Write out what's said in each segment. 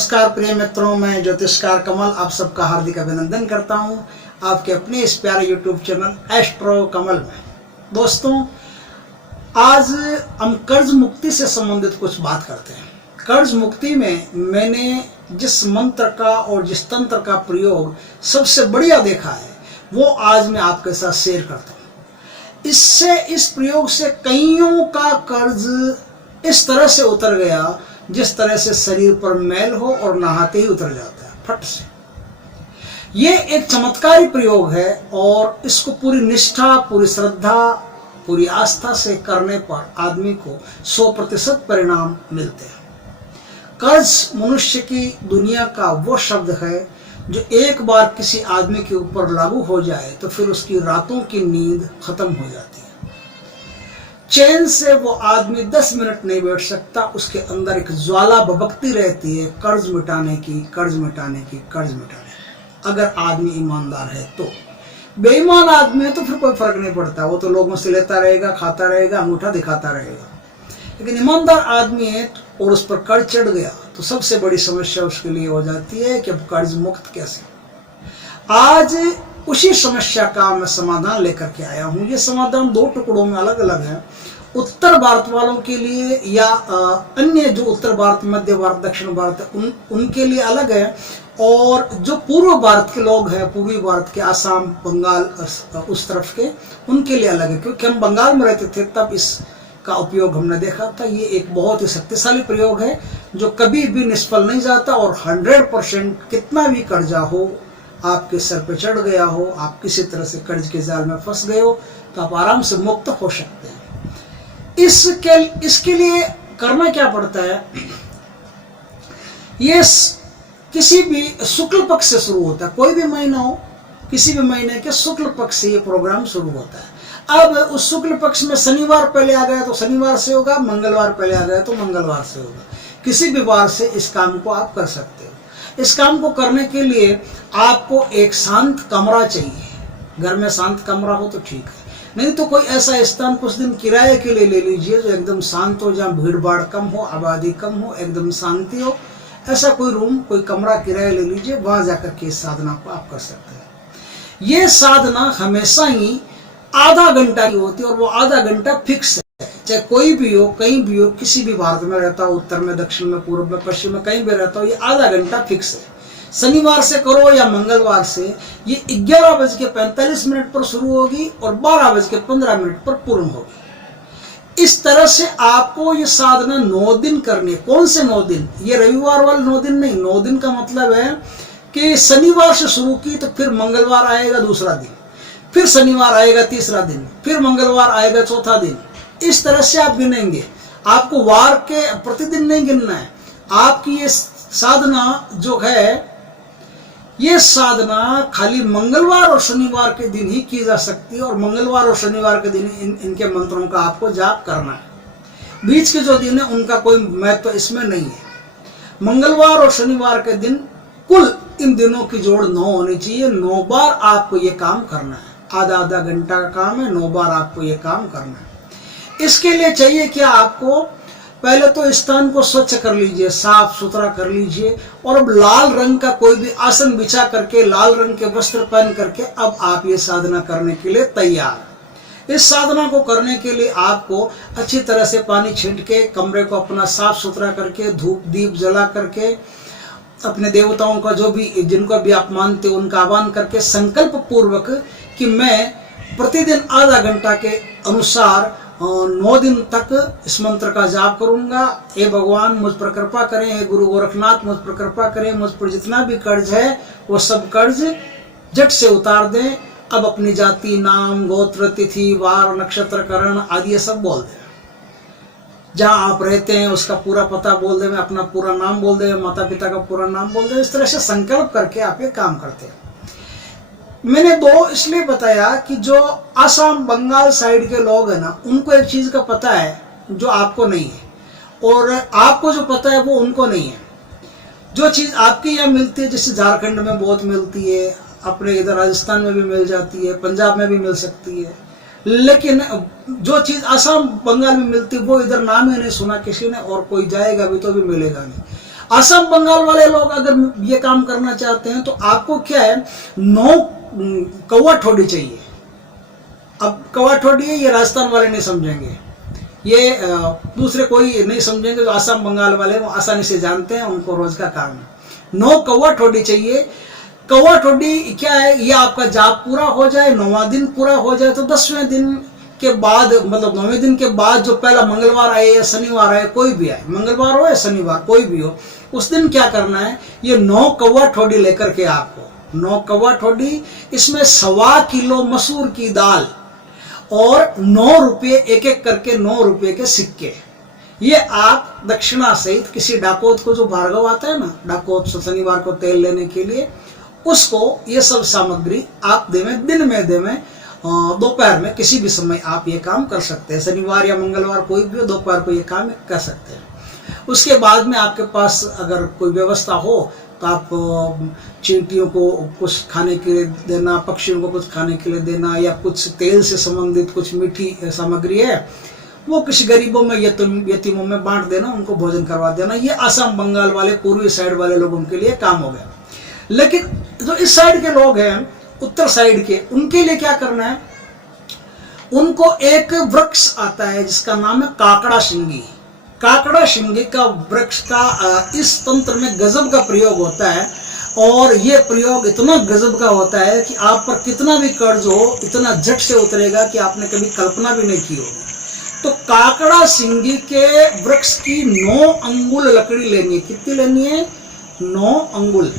नमस्कार प्रिय मित्रों, मैं ज्योतिषकार कमल आप सबका हार्दिक अभिनंदन करता हूं आपके अपने इस प्यारे यूट्यूब चैनल एस्ट्रो कमल में। दोस्तों, आज हम कर्ज मुक्ति से संबंधित कुछ बात करते हैं। कर्ज मुक्ति में मैंने जिस मंत्र का और जिस तंत्र का प्रयोग सबसे बढ़िया देखा है वो आज मैं आपके साथ शेयर करता हूँ। इस प्रयोग से कईयों का कर्ज इस तरह से उतर गया जिस तरह से शरीर पर मैल हो और नहाते ही उतर जाता है फट से। ये एक चमत्कारी प्रयोग है और इसको पूरी निष्ठा, पूरी श्रद्धा, पूरी आस्था से करने पर आदमी को 100% परिणाम मिलते हैं। कर्ज मनुष्य की दुनिया का वो शब्द है जो एक बार किसी आदमी के ऊपर लागू हो जाए तो फिर उसकी रातों की नींद खत्म हो जाती है। चैन से वो आदमी 10 मिनट नहीं बैठ सकता, उसके अंदर एक ज्वाला भभकती रहती है कर्ज मिटाने की, कर्ज मिटाने की, कर्ज मिटाने की। अगर आदमी ईमानदार है तो। बेईमान आदमी है तो फिर कोई फर्क नहीं पड़ता, वो तो लोगों से लेता रहेगा, खाता रहेगा, अंगूठा दिखाता रहेगा। लेकिन ईमानदार आदमी है और उस पर कर्ज चढ़ गया तो सबसे बड़ी समस्या उसके लिए हो जाती है कि अब कर्ज मुक्त कैसे। आज उसी समस्या का मैं समाधान लेकर के आया हूँ। ये समाधान 2 टुकड़ों में अलग अलग है। उत्तर भारत वालों के लिए या अन्य जो उत्तर भारत, मध्य भारत, दक्षिण भारत है उनके लिए अलग है, और जो पूर्व भारत के लोग हैं, पूर्वी भारत के, आसाम, बंगाल उस तरफ के, उनके लिए अलग है। क्योंकि हम बंगाल में रहते थे तब इसका उपयोग हमने देखा था। ये एक बहुत ही शक्तिशाली प्रयोग है जो कभी भी निष्फल नहीं जाता और 100% कितना भी कर्जा हो, आपके सर पे चढ़ गया हो, आप किसी तरह से कर्ज के जाल में फंस गए हो तो आप आराम से मुक्त हो सकते हैं। इसके लिए करना क्या पड़ता है, ये किसी भी शुक्ल पक्ष से शुरू होता है। कोई भी महीना हो, किसी भी महीने के शुक्ल पक्ष से ये प्रोग्राम शुरू होता है। अब उस शुक्ल पक्ष में शनिवार पहले आ गया तो शनिवार से होगा, मंगलवार पहले आ गया तो मंगलवार से होगा। किसी भी वार से इस काम को आप कर सकते हो। इस काम को करने के लिए आपको एक शांत कमरा चाहिए। घर में शांत कमरा हो तो ठीक है, नहीं तो कोई ऐसा स्थान कुछ दिन किराए के लिए ले लीजिए जो एकदम शांत हो, जहाँ भीड़ भाड़ कम हो, आबादी कम हो, एकदम शांति हो। ऐसा कोई रूम, कोई कमरा किराया ले लीजिए, वहां जाकर के इस साधना को आप कर सकते हैं। ये साधना हमेशा ही आधा घंटा की होती है और वो आधा घंटा फिक्स है। चाहे कोई भी हो, कहीं भी हो, किसी भी भारत में रहता हो, उत्तर में, दक्षिण में, पूर्व में, पश्चिम में, कहीं भी रहता हो, ये आधा घंटा फिक्स है। शनिवार से करो या मंगलवार से। ये 11:45 पर शुरू होगी और 12:15 पर पूर्ण होगी। इस तरह से आपको ये साधना 9 दिन करनी है। कौन से 9 दिन? ये रविवार वाले 9 दिन नहीं। 9 दिन का मतलब है कि शनिवार से शुरू की तो फिर मंगलवार आएगा दूसरा दिन, फिर शनिवार आएगा तीसरा दिन, फिर मंगलवार आएगा चौथा दिन। इस तरह से आप गिनेंगे। आपको वार के प्रतिदिन नहीं गिनना है। आपकी ये साधना जो है, ये साधना खाली मंगलवार और शनिवार के दिन ही की जा सकती है और मंगलवार और शनिवार के दिन इनके मंत्रों का आपको जाप करना है। बीच के जो दिन है उनका कोई महत्व तो इसमें नहीं है। मंगलवार और शनिवार के दिन कुल इन दिनों की जोड़ 9 होनी चाहिए। 9 बार आपको ये काम करना है। आधा आधा घंटा का काम है, 9 बार आपको ये काम करना है। इसके लिए चाहिए क्या आपको? पहले तो स्थान को स्वच्छ कर लीजिए, साफ सुथरा कर लीजिए, और अब लाल रंग का कोई भी आसन बिछा करके, लाल रंग के वस्त्र पहन करके अब आप ये साधना करने के लिए तैयार। इस साधना को करने के लिए आपको अच्छी तरह से पानी छींट के, कमरे को अपना साफ सुथरा करके, धूप दीप जला करके, अपने देवताओं का जो भी, जिनको भी आप मानते हो उनका आह्वान करके संकल्प पूर्वक कि मैं प्रतिदिन आधा घंटा के अनुसार 9 दिन तक इस मंत्र का जाप करूंगा। हे भगवान मुझ पर कृपा करें, हे गुरु गोरखनाथ मुझ पर कृपा करें, मुझ पर जितना भी कर्ज है वो सब कर्ज झट से उतार दें। अब अपनी जाति, नाम, गोत्र, तिथि, वार, नक्षत्र, करण आदि ये सब बोल दें। जहाँ आप रहते हैं उसका पूरा पता बोल दें, अपना पूरा नाम बोल दें, माता पिता का पूरा नाम बोल दें। इस तरह से संकल्प करके आप ये काम करते हैं। मैंने 2 इसलिए बताया कि जो आसाम, बंगाल साइड के लोग हैं ना, उनको एक चीज का पता है जो आपको नहीं है, और आपको जो पता है वो उनको नहीं है। जो चीज आपके यहाँ मिलती है, जैसे झारखंड में बहुत मिलती है, अपने इधर राजस्थान में भी मिल जाती है, पंजाब में भी मिल सकती है, लेकिन जो चीज आसाम, बंगाल में मिलती है वो इधर नाम ही नहीं सुना किसी ने, और कोई जाएगा भी तो भी मिलेगा नहीं। असम बंगाल वाले लोग अगर ये काम करना चाहते हैं तो आपको क्या है, 9 कौवा ठोडी चाहिए। अब कौवा ठोडी है, ये राजस्थान वाले नहीं समझेंगे, ये दूसरे कोई नहीं समझेंगे, जो असम बंगाल वाले वो आसानी से जानते हैं, उनको रोज का काम है। 9 कौवा ठोडी चाहिए। कौवा ठोडी क्या है, ये आपका जाप पूरा हो जाए, 9वां दिन पूरा हो जाए तो 10वें दिन के बाद, मतलब 9वें दिन के बाद जो पहला मंगलवार आए या शनिवार आए, कोई भी आए, मंगलवार हो या शनिवार कोई भी हो, उस दिन क्या करना है, ये 9 कौवा ठोडी लेकर के आपको 9 कौवा ठोडी, इसमें 1.25 किलो मसूर की दाल और 9 रुपये, एक एक करके 9 रुपये के सिक्के, ये आप दक्षिणा सहित किसी डाकोत को, जो भार्गव आता है ना डाकोत शनिवार को तेल लेने के लिए, उसको ये सब सामग्री आप देवें, दिन में देवें, दोपहर में किसी भी समय आप ये काम कर सकते हैं, शनिवार या मंगलवार कोई भी हो, दोपहर को ये काम कर सकते हैं। उसके बाद में आपके पास अगर कोई व्यवस्था हो तो आप चींटियों को कुछ खाने के लिए देना, पक्षियों को कुछ खाने के लिए देना, या कुछ तेल से संबंधित कुछ मीठी सामग्री है वो किसी गरीबों में, यतीमों में बांट देना, उनको भोजन करवा देना। ये असम बंगाल वाले पूर्वी साइड वाले लोगों के लिए काम हो गया। लेकिन जो इस साइड के लोग हैं, उत्तर साइड के, उनके लिए क्या करना है, उनको एक वृक्ष आता है जिसका नाम है काकड़ा शिंगी। काकड़ा शिंगी का वृक्ष का इस तंत्र में गजब का प्रयोग होता है, और ये प्रयोग इतना गजब का होता है कि आप पर कितना भी कर्ज हो इतना झट से उतरेगा कि आपने कभी कल्पना भी नहीं की होगी। तो काकड़ा शिंगी के वृक्ष की 9 अंगुल लकड़ी लेनी है। कितनी लेनी है? 9 अंगुल।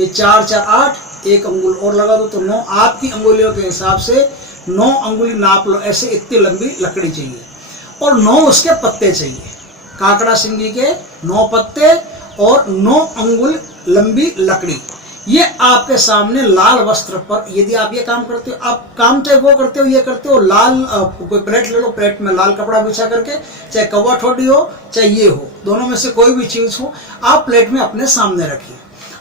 ये 4 4 8, 1 अंगुल और लगा दो तो 9, आपकी अंगुलियों के हिसाब से 9 अंगुली नाप लो, ऐसे इतनी लंबी लकड़ी चाहिए, और 9 उसके पत्ते चाहिए। काकड़ा सिंगी के 9 पत्ते और 9 अंगुल लंबी लकड़ी। ये आपके सामने लाल वस्त्र पर, यदि आप ये काम करते हो, आप काम चाहे वो करते हो, ये करते हो, लाल कोई प्लेट ले लो, प्लेट में लाल कपड़ा बिछा करके, चाहे कौवा ठोडी हो चाहे ये हो, दोनों में से कोई भी चीज हो, आप प्लेट में अपने सामने रखिए,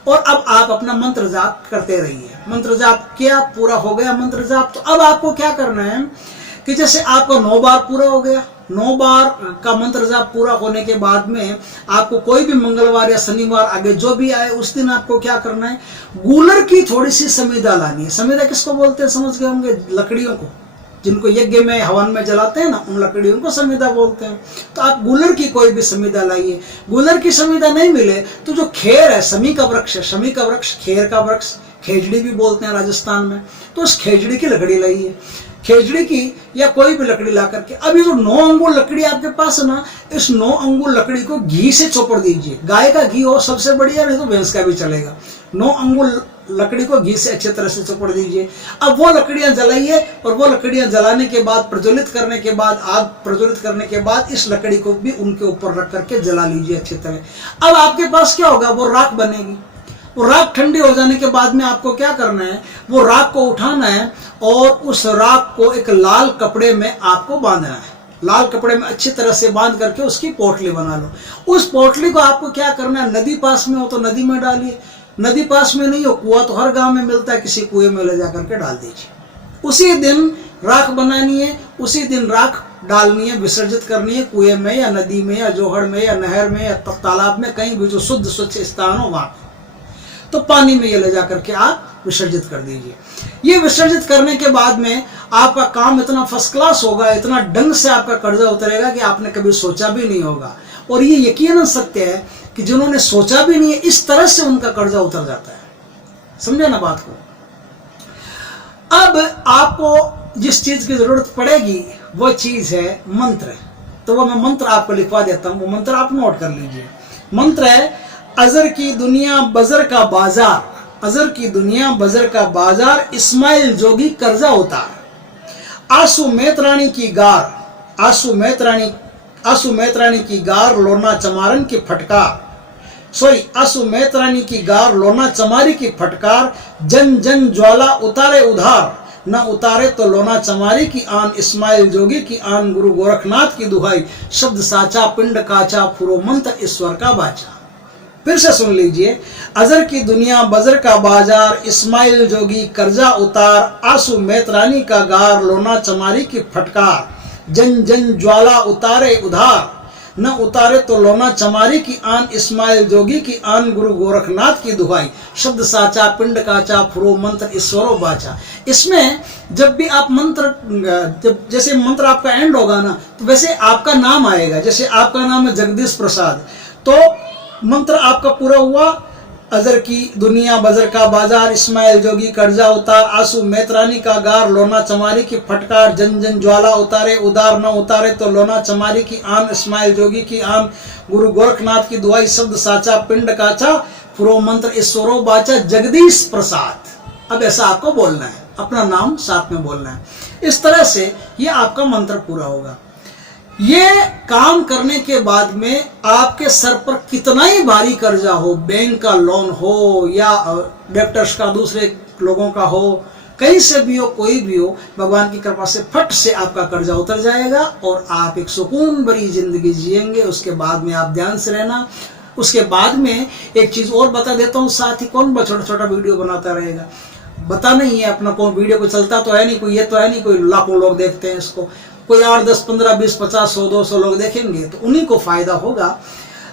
और अब आप अपना मंत्र जाप करते रहिए। मंत्र जाप किया, पूरा हो गया मंत्र जाप, तो अब आपको क्या करना है कि जैसे आपका 9 बार पूरा हो गया, 9 बार का मंत्र जाप पूरा होने के बाद में आपको कोई भी मंगलवार या शनिवार आगे जो भी आए, उस दिन आपको क्या करना है, गूलर की थोड़ी सी समीदा लानी है। समीदा किसको बोलते हैं समझ गए होंगे? लकड़ियों को, जिनको यज्ञ में हवन में जलाते हैं ना, उन लकड़ियों को समीदा बोलते हैं। तो आप गूलर की कोई भी समीदा लाइए। गूलर की समीदा नहीं मिले तो जो खेर है, शमी का वृक्ष है, शमी का वृक्ष, खेर का वृक्ष, खेजड़ी भी बोलते हैं राजस्थान में, तो उस खेजड़ी की लकड़ी लाइए, खेजड़ी की या कोई भी लकड़ी ला करके। अब ये जो 9 अंगुल लकड़ी आपके पास है ना, इस 9 अंगुल लकड़ी को घी से चौपड़ दीजिए। गाय का घी हो सबसे बढ़िया, नहीं तो भैंस का भी चलेगा। 9 अंगुल लकड़ी को घी से अच्छी तरह से चौपड़ दीजिए। अब वो लकड़ियां जलाइए, और वो लकड़ियां जलाने के बाद, प्रज्वलित करने के बाद, आग प्रज्वलित करने के बाद, इस लकड़ी को भी उनके ऊपर रख करके जला लीजिए अच्छी तरह। अब आपके पास क्या होगा, वो राख बनेगी। वो राख ठंडी हो जाने के बाद में आपको क्या करना है, वो राख को उठाना है, और उस राख को एक लाल कपड़े में आपको बांधना है। लाल कपड़े में अच्छी तरह से बांध करके उसकी पोटली बना लो। उस पोटली को आपको क्या करना है, नदी पास में हो तो नदी में डालिए, नदी पास में नहीं हो, कुआं तो हर गांव में मिलता है, किसी कुएं में ले जा करके डाल दीजिए। उसी दिन राख बनानी है, उसी दिन राख डालनी है, विसर्जित करनी है कुएं में या नदी में या जोहड़ में या नहर में या तालाब में, कहीं भी जो शुद्ध स्वच्छ स्थान हो वहां। तो पानी में ये ले जा करके आप विसर्जित कर दीजिए। ये विसर्जित करने के बाद में आपका काम इतना फर्स्ट क्लास होगा, इतना ढंग से आपका कर्जा उतरेगा कि आपने कभी सोचा भी नहीं होगा। और ये यकीनन सत्य है कि जिन्होंने सोचा भी नहीं है, इस तरह से उनका कर्जा उतर जाता है। समझे ना बात को? अब आपको जिस चीज की जरूरत पड़ेगी वो चीज है मंत्र। तो वो मैं मंत्र आपको लिखवा देता हूं, वो मंत्र आप नोट कर लीजिए। मंत्र है, अजर की दुनिया बजर का बाजार, अजर की दुनिया बजर का बाजार, इस्माइल जोगी कर्जा उतार, आंसू मेतरानी की गार, आंसू मेतरानी की गार, लोना चमारन की फटकार, आंसू मेतरानी की गार, लोना चमारी की फटकार, जन जन ज्वाला उतारे उधार, न उतारे तो लोना चमारी की आन, इस्माइल जोगी की आन, गुरु गोरखनाथ की दुहाई, शब्द साचा पिंड काचा, फुरो मंत्र ईश्वर का बाचा। फिर से सुन लीजिए, अजर की दुनिया बजर का बाजार, इस्माइल जोगी कर्जा उतार, आंसू मेतरानी का गार, लोना चमारी की फटकार, जन जन ज्वाला उतारे उधार, न उतारे तो लोना चमारी की आन, इस्माइल जोगी की आन, गुरु गोरखनाथ की दुहाई, शब्द साचा पिंड काचा, फुरो मंत्र ईश्वरो बाचा। इसमें जब भी आप मंत्र, जब जैसे मंत्र आपका एंड होगा ना, तो वैसे आपका नाम आएगा। जैसे आपका नाम है जगदीश प्रसाद, तो मंत्र आपका पूरा हुआ, अजर की दुनिया बजर का बाजार, इस्माइल जोगी कर्जा उतार, आंसू मैत्रानी का गार, लोना चमारी की फटकार, जन जन ज्वाला उतारे, उदार न उतारे तो लोना चमारी की आन, इस्माइल जोगी की आन, गुरु गोरखनाथ की दुआई, शब्द साचा पिंड काचा, फुरो मंत्र ईश्वरो बाचा, जगदीश प्रसाद। अब ऐसा आपको बोलना है, अपना नाम साथ में बोलना है। इस तरह से ये आपका मंत्र पूरा होगा। ये काम करने के बाद में आपके सर पर कितना ही भारी कर्जा हो, बैंक का लोन हो या डेप्टर्स का दूसरे लोगों का हो, कहीं से भी हो, कोई भी हो, भगवान की कृपा से फट से आपका कर्जा उतर जाएगा और आप एक सुकून भरी जिंदगी जिएंगे। उसके बाद में आप ध्यान से रहना। उसके बाद में एक चीज और बता देता हूँ, साथ ही कौन छोटा छोटा वीडियो बनाता रहेगा, बता नहीं है अपना कौन वीडियो को चलता तो है नहीं, कोई ये तो है नहीं कोई लाखों लोग देखते हैं इसको, कोई 8, 10, 15, 20, 50, 100, 200 लोग देखेंगे तो उन्हीं को फायदा होगा।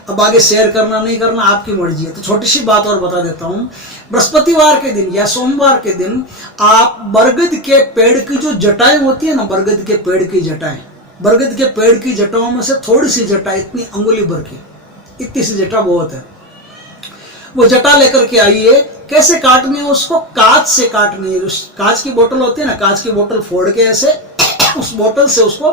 अब आगे शेयर करना नहीं करना आपकी मर्जी है। तो छोटी सी बात और बता देता हूँ, बृहस्पतिवार के दिन या सोमवार के दिन आप बरगद के पेड़ की जो जटाएं होती है ना, बरगद के पेड़ की जटाएं, बरगद के पेड़ की जटाओं में से थोड़ी सी जटा, इतनी अंगुली भर की, इतनी सी जटा बहुत है, वो जटा लेकर के आइए। कैसे काटनी है उसको, कांच से काटनी है। कांच की बोतल होती है ना, कांच की बोतल फोड़ के ऐसे उस बोतल से उसको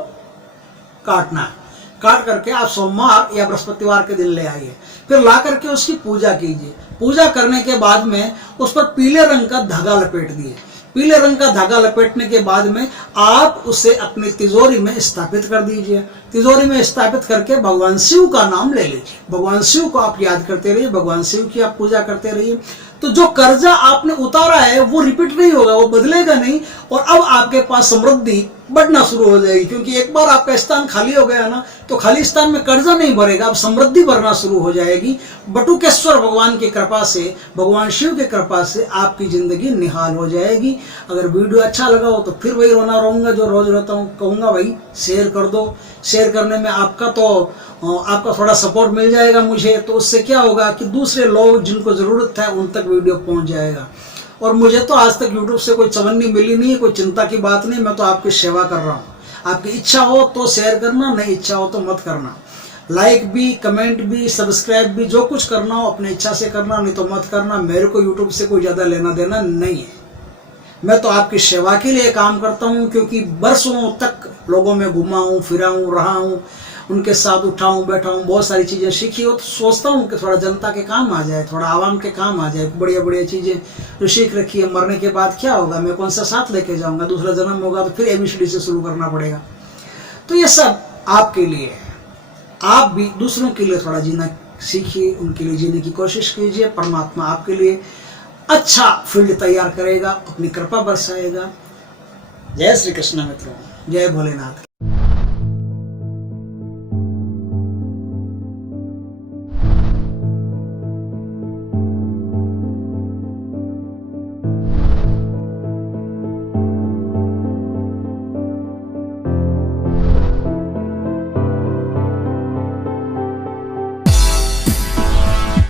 काटना है। काट करके आप सोमवार या बृहस्पतिवार के दिन ले आइए, फिर ला करके उसकी पूजा कीजिए। पूजा करने के बाद में उस पर पीले रंग का धागा लपेट दिए। पीले रंग का धागा लपेटने के बाद में आप उसे अपनी तिजोरी में स्थापित कर दीजिए। तिजोरी में स्थापित करके भगवान शिव का नाम ले लीजिए। भगवान शिव को आप याद करते रहिए, भगवान शिव की आप पूजा करते रहिए। तो जो कर्जा आपने उतारा है वो रिपीट नहीं होगा, वो बदलेगा नहीं, और अब आपके पास समृद्धि बढ़ना शुरू हो जाएगी। क्योंकि एक बार आपका स्थान खाली हो गया ना, तो खाली स्थान में कर्जा नहीं भरेगा, अब समृद्धि बढ़ना शुरू हो जाएगी। बटुकेश्वर भगवान की कृपा से, भगवान शिव की कृपा से आपकी जिंदगी निहाल हो जाएगी। अगर वीडियो अच्छा लगा हो तो फिर वही रोना रहूंगा जो रोज रहता हूँ, कहूँगा भाई शेयर कर दो। शेयर करने में आपका थोड़ा सपोर्ट मिल जाएगा मुझे, तो उससे क्या होगा कि दूसरे लोग जिनको ज़रूरत है उन तक वीडियो पहुंच जाएगा। और मुझे तो आज तक यूट्यूब से कोई चवन्नी मिली नहीं है, कोई चिंता की बात नहीं, मैं तो आपकी सेवा कर रहा हूँ। आपकी इच्छा हो तो शेयर करना, नहीं इच्छा हो तो मत करना। लाइक भी, कमेंट भी, सब्सक्राइब भी, जो कुछ करना हो अपनी इच्छा से करना, नहीं तो मत करना। मेरे को यूट्यूब से कोई ज़्यादा लेना देना नहीं है। मैं तो आपकी सेवा के लिए काम करता हूँ, क्योंकि बरसों तक लोगों में घुमा हूँ, फिरा हूँ, रहा हूँ, उनके साथ उठा हूँ, बैठा हूँ, बहुत सारी चीज़ें सीखी हो। तो सोचता हूँ कि थोड़ा जनता के काम आ जाए, थोड़ा आवाम के काम आ जाए। बढ़िया बढ़िया चीज़ें जो सीख रखी है, मरने के बाद क्या होगा, मैं कौन सा साथ लेके जाऊँगा, दूसरा जन्म होगा तो फिर ABCD से शुरू करना पड़ेगा। तो ये सब आपके लिए है। आप भी दूसरों के लिए थोड़ा जीना सीखिए, उनके लिए जीने की कोशिश कीजिए। परमात्मा आपके लिए अच्छा फील्ड तैयार करेगा, अपनी कृपा बरसाएगा। जय श्री कृष्ण मित्रों, जय भोलेनाथ।